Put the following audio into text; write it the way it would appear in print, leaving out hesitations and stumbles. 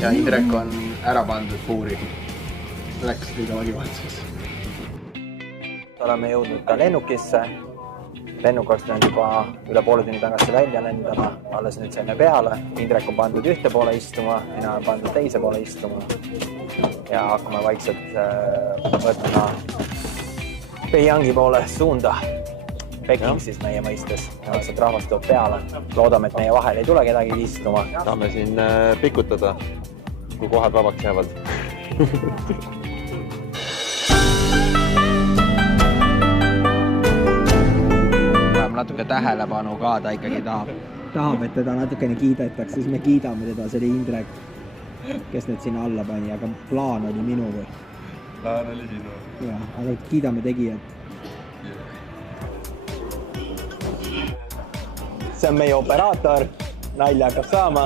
ja Indrek on ära pandud puuri. Läks liiga vägivaldseks. Oleme jõudnud ka lennukisse. Lennuk oleks pidanud juba üle poole tunni tagasi välja lendama. Alles nüüd saime peale. Indrek on pandud ühte poole istuma, mina olen pandud teise poole istuma. Ja hakkame vaikselt võtma Beijangi poole suunda. Peking siis meie mõistes. Sealt rahvast tuleb peale. Loodame, et meie vahel ei tule kedagi istuma. Saame siin pikutada, kui kohad vabaks jäävad. Natuke tähelepanu ka, ta ikkagi tahab, et teda natukene kiidetakse, siis me kiidame teda, see oli Indrek, kes need sinna alla pani, aga plaan oli minu või? Plaan oli sinu. Ja, aga kiidame tegijat. See on meie operaator, nalja hakkab saama.